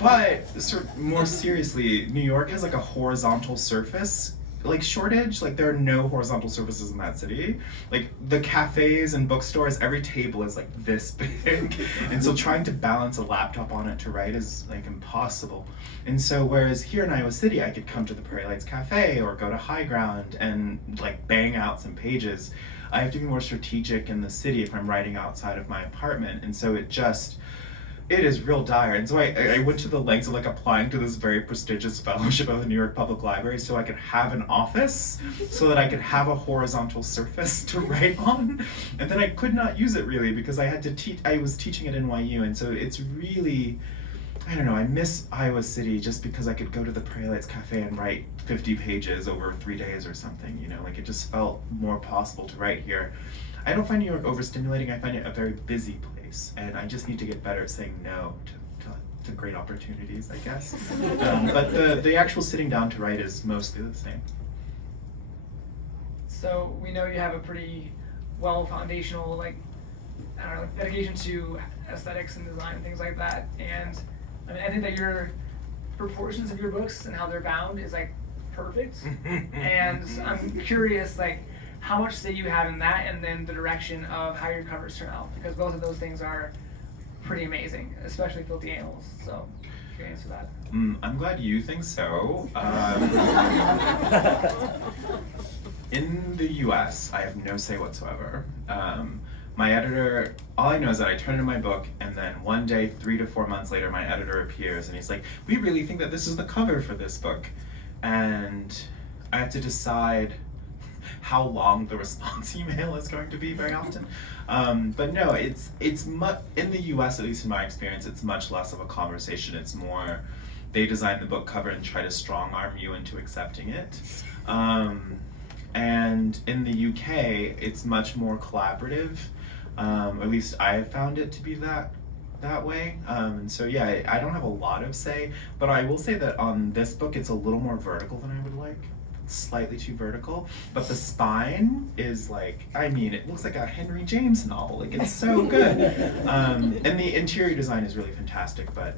But more seriously, New York has like a horizontal surface shortage. Like, there are no horizontal surfaces in that city. Like, the cafes and bookstores, every table is like this big. And so trying to balance a laptop on it to write is like impossible. And so whereas here in Iowa City, I could come to the Prairie Lights Cafe or go to High Ground and like bang out some pages, I have to be more strategic in the city if I'm writing outside of my apartment. And so it is real dire. And so I went to the lengths of like applying to this very prestigious fellowship of the New York Public Library so I could have an office, so that I could have a horizontal surface to write on. And then I could not use it really because I had to teach, I was teaching at NYU, and so it's really, I don't know, I miss Iowa City just because I could go to the Prairie Lights Cafe and write 50 pages over 3 days or something, like it just felt more possible to write here. I don't find New York overstimulating, I find it a very busy place, and I just need to get better at saying no to great opportunities, I guess. But the actual sitting down to write is mostly the same. So we know you have a pretty well foundational, dedication to aesthetics and design and things like that. And I think that your proportions of your books and how they're bound is perfect. And I'm curious, how much say you have in that, and then the direction of how your covers turn out, because both of those things are pretty amazing, especially filthy animals. So if you can answer that. I'm glad you think so. In the US, I have no say whatsoever. My editor, all I know is that I turn in my book, and then one day, 3 to 4 months later, my editor appears and he's like, we really think that this is the cover for this book. And I have to decide how long the response email is going to be very often. But no, it's in the US, at least in my experience, it's much less of a conversation. It's more, they design the book cover and try to strong arm you into accepting it. And in the UK, it's much more collaborative. At least I have found it to be that way. And so yeah, I don't have a lot of say, but I will say that on this book, it's a little more vertical than I would like. It's slightly too vertical, but the spine is it looks like a Henry James novel. It's so good. And the interior design is really fantastic, but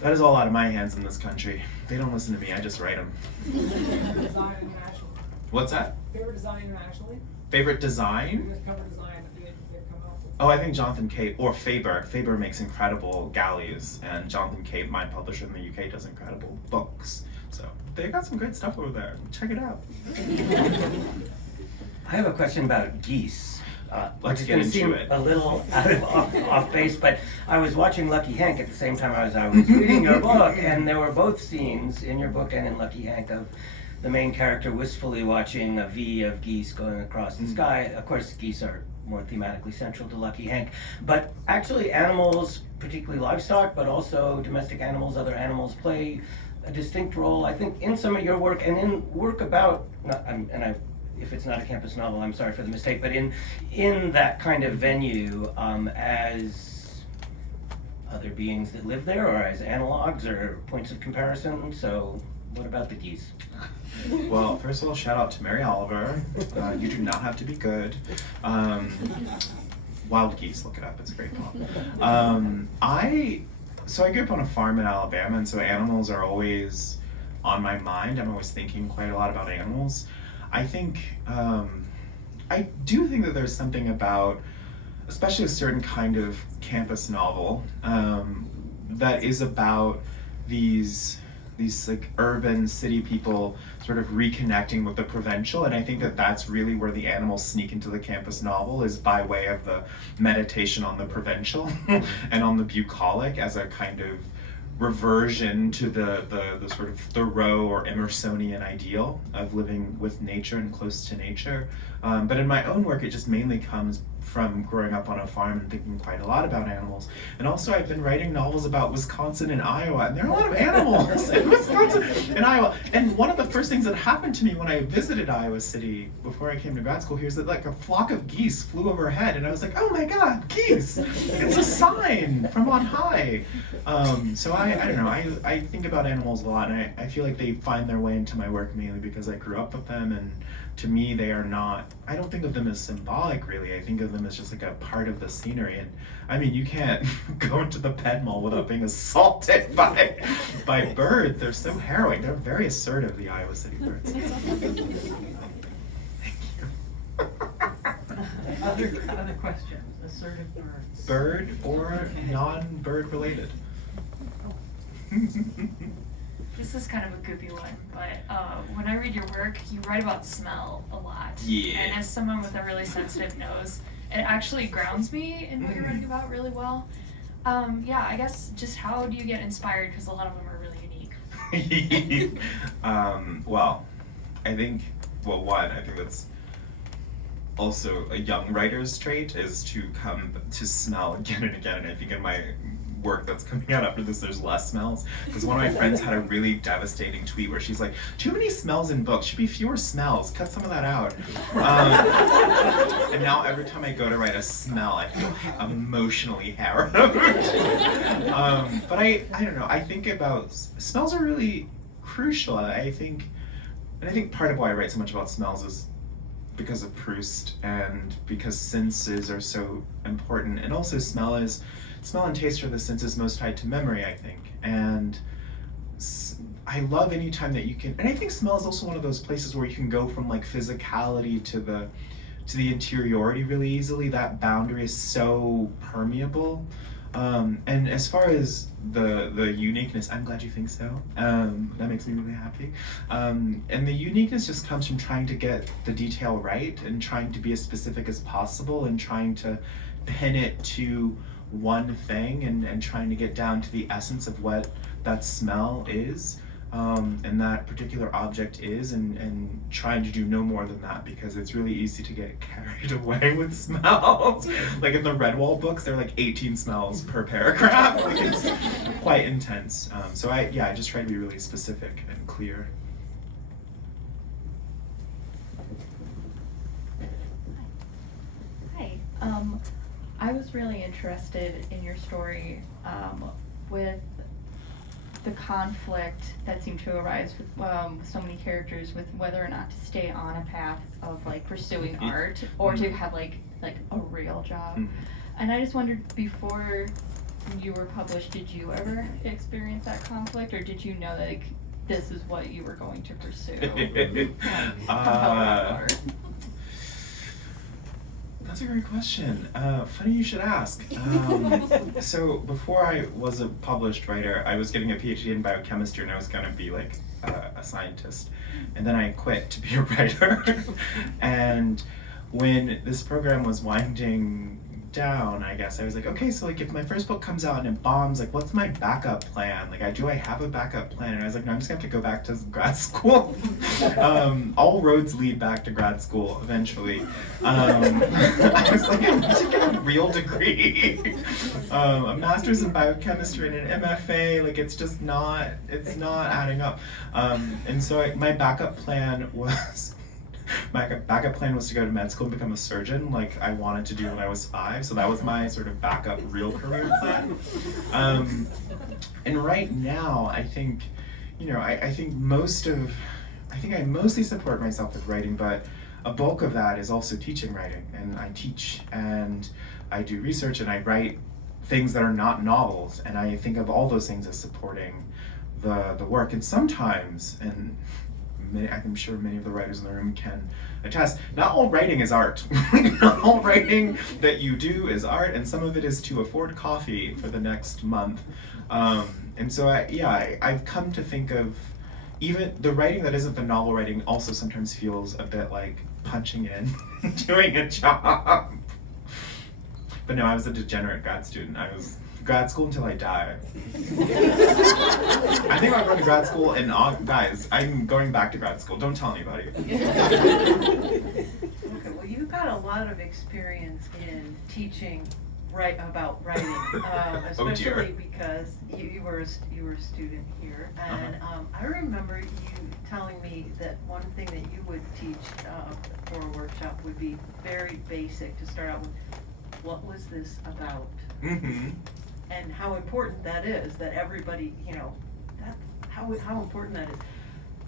that is all out of my hands in this country. They don't listen to me, I just write them. Design internationally. What's that? Favorite design internationally? Favorite design? Biggest cover design that they've come out with. Oh, I think Jonathan Cape or Faber. Faber makes incredible galleys, and Jonathan Cape, my publisher in the UK, does incredible books. So they got some great stuff over there. Check it out. I have a question about geese. Let's It's get gonna into seem it. a little off base, but I was watching Lucky Hank at the same time I was reading your book, and there were both scenes in your book and in Lucky Hank of the main character wistfully watching a V of geese going across the sky. Of course, geese are more thematically central to Lucky Hank. But actually animals, particularly livestock, but also domestic animals, other animals, play a distinct role, I think, in some of your work and in work about, if it's not a campus novel, I'm sorry for the mistake, but in that kind of venue, as other beings that live there, or as analogs or points of comparison. So what about the geese? Well, first of all, shout out to Mary Oliver. You do not have to be good. Wild Geese, look it up, it's a great poem. So I grew up on a farm in Alabama, and so animals are always on my mind. I'm always thinking quite a lot about animals. I do think that there's something about, especially a certain kind of campus novel, that is about these like urban city people sort of reconnecting with the provincial, and I think that that's really where the animals sneak into the campus novel, is by way of the meditation on the provincial and on the bucolic as a kind of reversion to the sort of Thoreau or Emersonian ideal of living with nature and close to nature. But in my own work, it just mainly comes from growing up on a farm and thinking quite a lot about animals. And also I've been writing novels about Wisconsin and Iowa, and there are a lot of animals in Wisconsin and Iowa. And one of the first things that happened to me when I visited Iowa City before I came to grad school here is that like a flock of geese flew overhead, and I was like, oh my God, geese! It's a sign from on high. So I don't know, I think about animals a lot, and I feel like they find their way into my work mainly because I grew up with them, and to me they are not, I don't think of them as symbolic really, I think of them as just like a part of the scenery. And I mean, you can't go into the pet mall without being assaulted by birds. They're so harrowing. They're very assertive, the Iowa City birds. Thank you. Other questions, assertive birds. Bird or non-bird related? This is kind of a goofy one, but when I read your work, you write about smell a lot. Yeah. And as someone with a really sensitive nose, it actually grounds me in what you're writing about really well. Yeah, I guess just how do you get inspired? Because a lot of them are really unique. Well, I think that's also a young writer's trait, is to come to smell again and again. And I think in my work that's coming out after this, there's less smells, because one of my friends had a really devastating tweet where she's like, too many smells in books, should be fewer smells, cut some of that out. And now every time I go to write a smell, I feel emotionally harrowed. But I don't know, I think about smells are really crucial. I think part of why I write so much about smells is because of Proust, and because senses are so important, and also smell and taste are the senses most tied to memory, I think. And I love any time that you can, and I think smell is also one of those places where you can go from like physicality to the interiority really easily. That boundary is so permeable. And as far as the uniqueness, I'm glad you think so. That makes me really happy. And the uniqueness just comes from trying to get the detail right, and trying to be as specific as possible, and trying to pin it to one thing, and trying to get down to the essence of what that smell is, and that particular object is, and trying to do no more than that, because it's really easy to get carried away with smells. Like in the Redwall books, there are like 18 smells per paragraph. Like it's quite intense. So I just try to be really specific and clear. Hi. I was really interested in your story with the conflict that seemed to arise with so many characters, with whether or not to stay on a path of like pursuing art, or to have like a real job. And I just wondered, before you were published, did you ever experience that conflict, or did you know that like this is what you were going to pursue? Art. That's a great question. Funny you should ask. So before I was a published writer, I was getting a PhD in biochemistry, and I was gonna be like a scientist. And then I quit to be a writer. And when this program was winding down, I guess, I was like, okay, so like if my first book comes out and it bombs, like what's my backup plan? Like do I have a backup plan? And I was like, no, I'm just gonna have to go back to grad school. All roads lead back to grad school eventually. I was like, I need to get a real degree. A master's in biochemistry and an MFA, like it's not adding up. And so my backup plan was to go to med school and become a surgeon, like I wanted to do when I was 5. So that was my sort of backup real career plan. And right now, I think, I think I mostly support myself with writing, but a bulk of that is also teaching writing. And I teach and I do research and I write things that are not novels. And I think of all those things as supporting the work. And sometimes, and I'm sure many of the writers in the room can attest, not all writing is art. Not all writing that you do is art, and some of it is to afford coffee for the next month. And so I've come to think of even the writing that isn't the novel writing also sometimes feels a bit like punching in and doing a job. But no, I was a degenerate grad student. I was grad school until I die. I think I'm going to grad school in guys, I'm going back to grad school. Don't tell anybody. Okay, well, you've got a lot of experience in teaching about writing, especially because you were a student here, and I remember you telling me that one thing that you would teach for a workshop would be very basic to start out with. What was this about? Mm-hmm. And how important that is, that everybody, that's how important that is.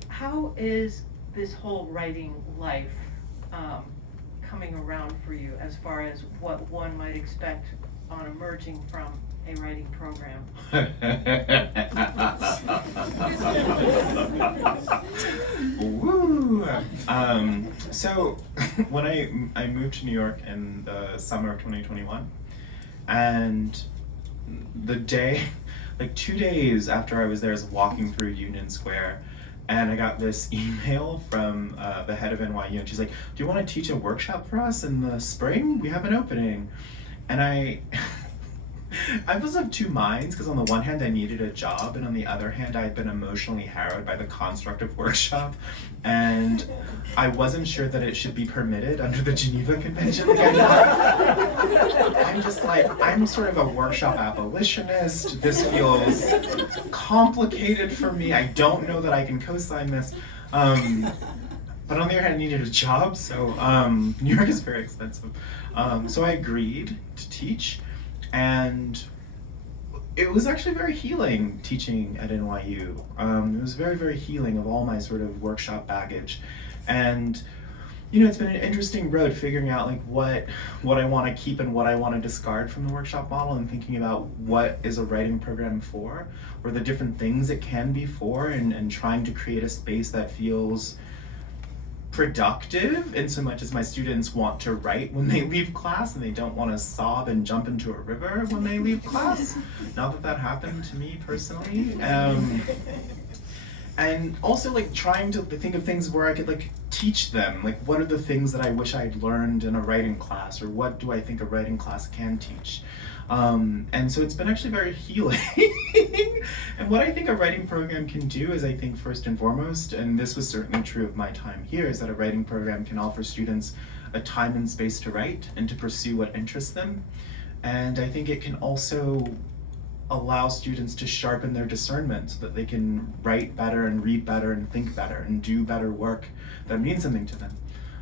How is this whole writing life coming around for you as far as what one might expect on emerging from a writing program? Woo! So when I moved to New York in the summer of 2021, and the day, like 2 days after I was there, I was walking through Union Square, and I got this email from the head of NYU, and she's like, "Do you want to teach a workshop for us in the spring? We have an opening." And I was of two minds, because on the one hand I needed a job, and on the other hand I had been emotionally harrowed by the construct of workshop, and I wasn't sure that it should be permitted under the Geneva Convention. Like, I'm just like, I'm sort of a workshop abolitionist. This feels complicated for me. I don't know that I can co-sign this. But on the other hand, I needed a job, so New York is very expensive. So I agreed to teach, and it was actually very healing teaching at NYU. It was very, very healing of all my sort of workshop baggage. And it's been an interesting road figuring out like what I want to keep and what I want to discard from the workshop model, and thinking about what is a writing program for, or the different things it can be for, and trying to create a space that feels productive in so much as my students want to write when they leave class, and they don't want to sob and jump into a river when they leave class. Not that happened to me personally. And also like trying to think of things where I could like teach them, like what are the things that I wish I'd learned in a writing class, or what do I think a writing class can teach. And so it's been actually very healing. And what I think a writing program can do is, I think first and foremost, and this was certainly true of my time here, is that a writing program can offer students a time and space to write and to pursue what interests them. And I think it can also allow students to sharpen their discernment so that they can write better and read better and think better and do better work that means something to them.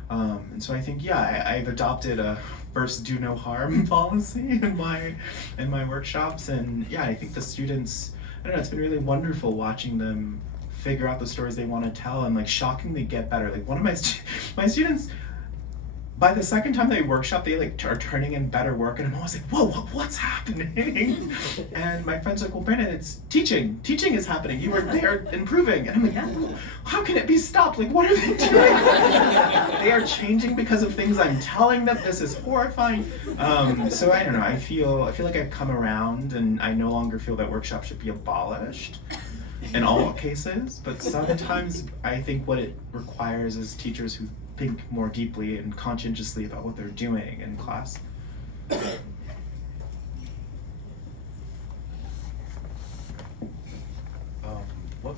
And so I think, I've adopted a first do no harm policy in my workshops, and I think the students, I don't know, it's been really wonderful watching them figure out the stories they want to tell and like shockingly get better. Like one of my students, by the second time they workshop, they like are turning in better work, and I'm always like, whoa, what's happening? And my friend's like, well, Brandon, it's teaching. Teaching is happening. They're improving. And I'm like, how can it be stopped? Like, what are they doing? They are changing because of things I'm telling them. This is horrifying. So I don't know. I feel like I've come around, and I no longer feel that workshop should be abolished in all cases. But sometimes I think what it requires is teachers who think more deeply and conscientiously about what they're doing in class.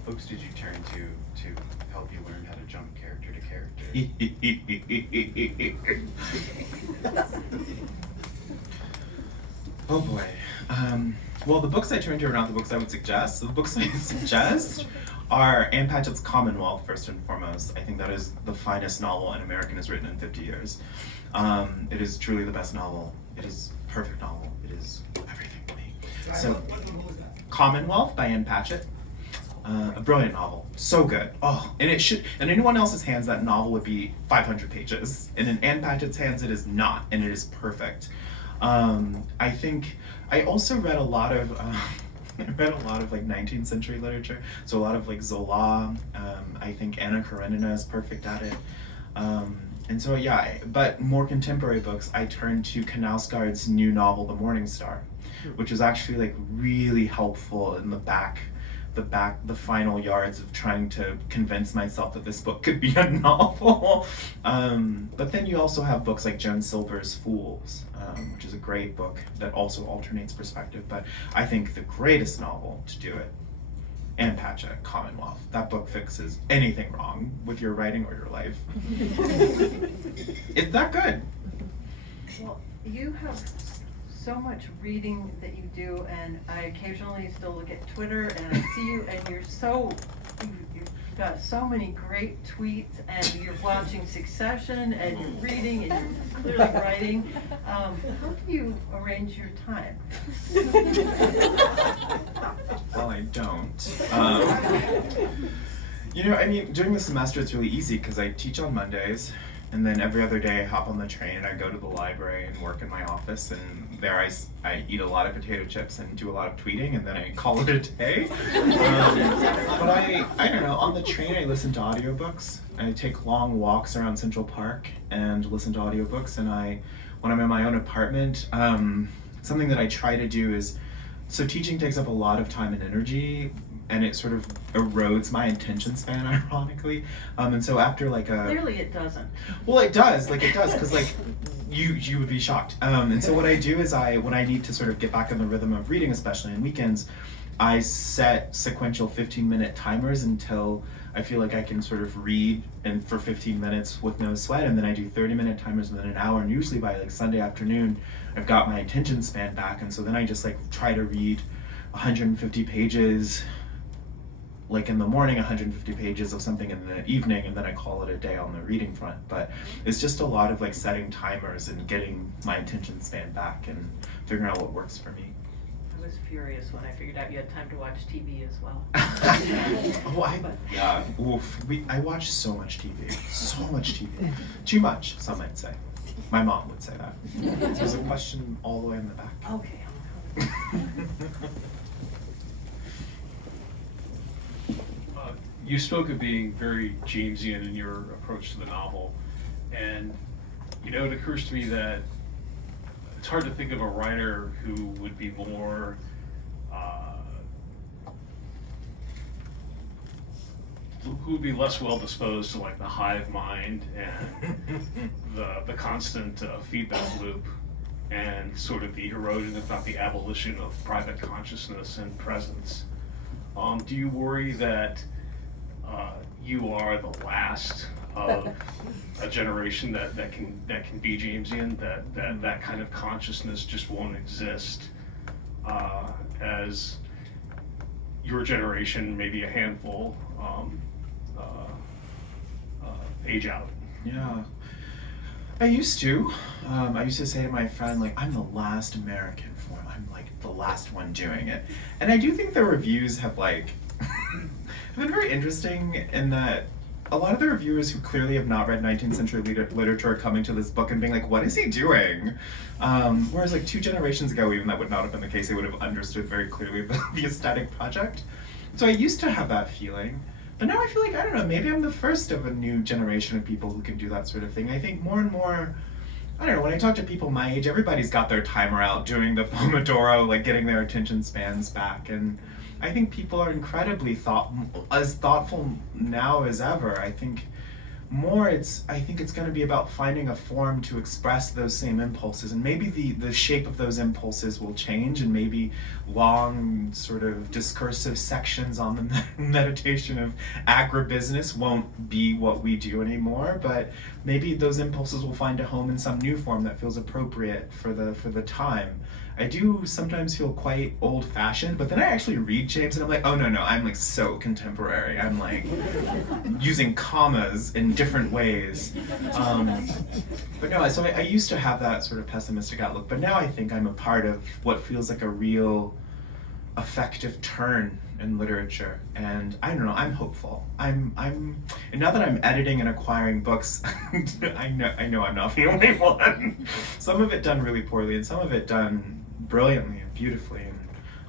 books did you turn to help you learn how to jump character to character? Oh boy. Well, the books I turn to are not the books I would suggest. The books I suggest are Ann Patchett's Commonwealth, first and foremost. I think that is the finest novel an American has written in 50 years. It is truly the best novel. It is a perfect novel. It is everything to me. So, Commonwealth by Ann Patchett. A brilliant novel. So good. Oh, and it should, in anyone else's hands, that novel would be 500 pages. And in Ann Patchett's hands, it is not, and it is perfect. I think I also read a lot of I read a lot of like 19th century literature, so a lot of like Zola. I think Anna Karenina is perfect at it. And so yeah, but more contemporary books, I turned to Knausgaard's new novel, The Morning Star, which is actually like really helpful in the final yards of trying to convince myself that this book could be a novel. But then you also have books like Joan Silver's Fools, which is a great book that also alternates perspective. But I think the greatest novel to do it, Ann Patchett, Commonwealth. That book fixes anything wrong with your writing or your life. It's that good. Well, you have so much reading that you do, and I occasionally still look at Twitter and I see you, and you've got so many great tweets, and you're watching Succession, and you're reading, and you're clearly writing. How do you arrange your time? Well, I don't. I mean, during the semester it's really easy because I teach on Mondays, and then every other day I hop on the train and I go to the library and work in my office, and there I eat a lot of potato chips and do a lot of tweeting, and then I call it a day. But I don't know, on the train I listen to audiobooks. I take long walks around Central Park and listen to audiobooks, and when I'm in my own apartment, something that I try to do is, so teaching takes up a lot of time and energy, and it sort of erodes my attention span, ironically. And so after like a... Clearly it doesn't. Well, it does, because like, you would be shocked. And so what I do is when I need to sort of get back in the rhythm of reading, especially on weekends, I set sequential 15-minute timers until I feel like I can sort of read and for 15 minutes with no sweat, and then I do 30-minute timers and then an hour, and usually by like Sunday afternoon, I've got my attention span back, and so then I just like try to read 150 pages, like in the morning, 150 pages of something in the evening, and then I call it a day on the reading front. But it's just a lot of like setting timers and getting my attention span back and figuring out what works for me. I was furious when I figured out you had time to watch TV as well. I watch so much TV, too much, some might say. My mom would say that. There's a question all the way in the back. Okay. You spoke of being very Jamesian in your approach to the novel, and it occurs to me that it's hard to think of a writer who would be more who would be less well disposed to like the hive mind and the constant feedback loop and sort of the erosion, if not the abolition, of private consciousness and presence. Do you worry that you are the last of a generation that can be Jamesian, that kind of consciousness just won't exist as your generation, maybe a handful, age out? Yeah. I used to say to my friend, like, I'm the last American form. I'm like the last one doing it. And I do think the reviews have like have been very interesting in that a lot of the reviewers who clearly have not read 19th century literature are coming to this book and being like, what is he doing? Whereas like 2 generations ago, even that would not have been the case. They would have understood very clearly the aesthetic project. So I used to have that feeling. But now I feel like, I don't know, maybe I'm the first of a new generation of people who can do that sort of thing. I think more and more, I don't know, when I talk to people my age, everybody's got their timer out doing the Pomodoro, like getting their attention spans back. And I think people are incredibly thoughtful now as ever. I think more I think it's going to be about finding a form to express those same impulses, and maybe the shape of those impulses will change, and maybe long sort of discursive sections on the meditation of agribusiness won't be what we do anymore, but maybe those impulses will find a home in some new form that feels appropriate for the time. I do sometimes feel quite old-fashioned, but then I actually read James and I'm like, oh no, I'm like so contemporary. I'm like using commas in different ways. But no, so I used to have that sort of pessimistic outlook, but now I think I'm a part of what feels like a real effective turn in literature, and I don't know, I'm hopeful. And now that I'm editing and acquiring books, I know I'm not the only one. Some of it done really poorly, and some of it done brilliantly and beautifully, and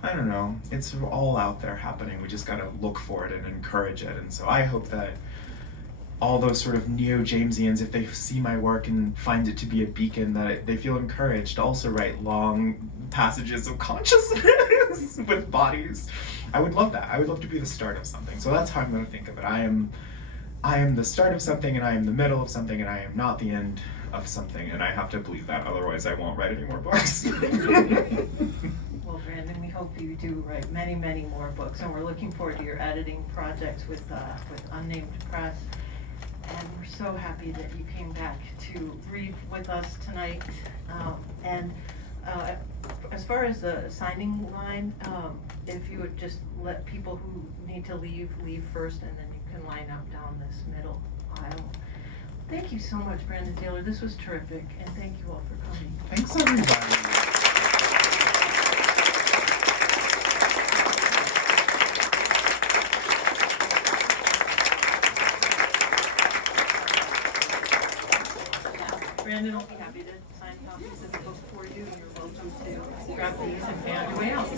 I don't know, it's all out there happening. We just gotta look for it and encourage it, and so I hope that all those sort of neo-Jamesians, if they see my work and find it to be a beacon, that they feel encouraged to also write long passages of consciousness with bodies. I would love that. I would love to be the start of something. So that's how I'm going to think of it. I am the start of something, and I am the middle of something, and I am not the end of something, and I have to believe that, otherwise I won't write any more books. Well, Brandon, we hope you do write many, many more books, and we're looking forward to your editing projects with Unnamed Press. And we're so happy that you came back to read with us tonight. As far as the signing line, if you would just let people who need to leave first, and then you can line up down this middle aisle. Thank you so much, Brandon Taylor. This was terrific, and thank you all for coming. Thanks, everybody. Brandon will be happy to sign copies of the book for you, and you're welcome to grab these and pay on your way out.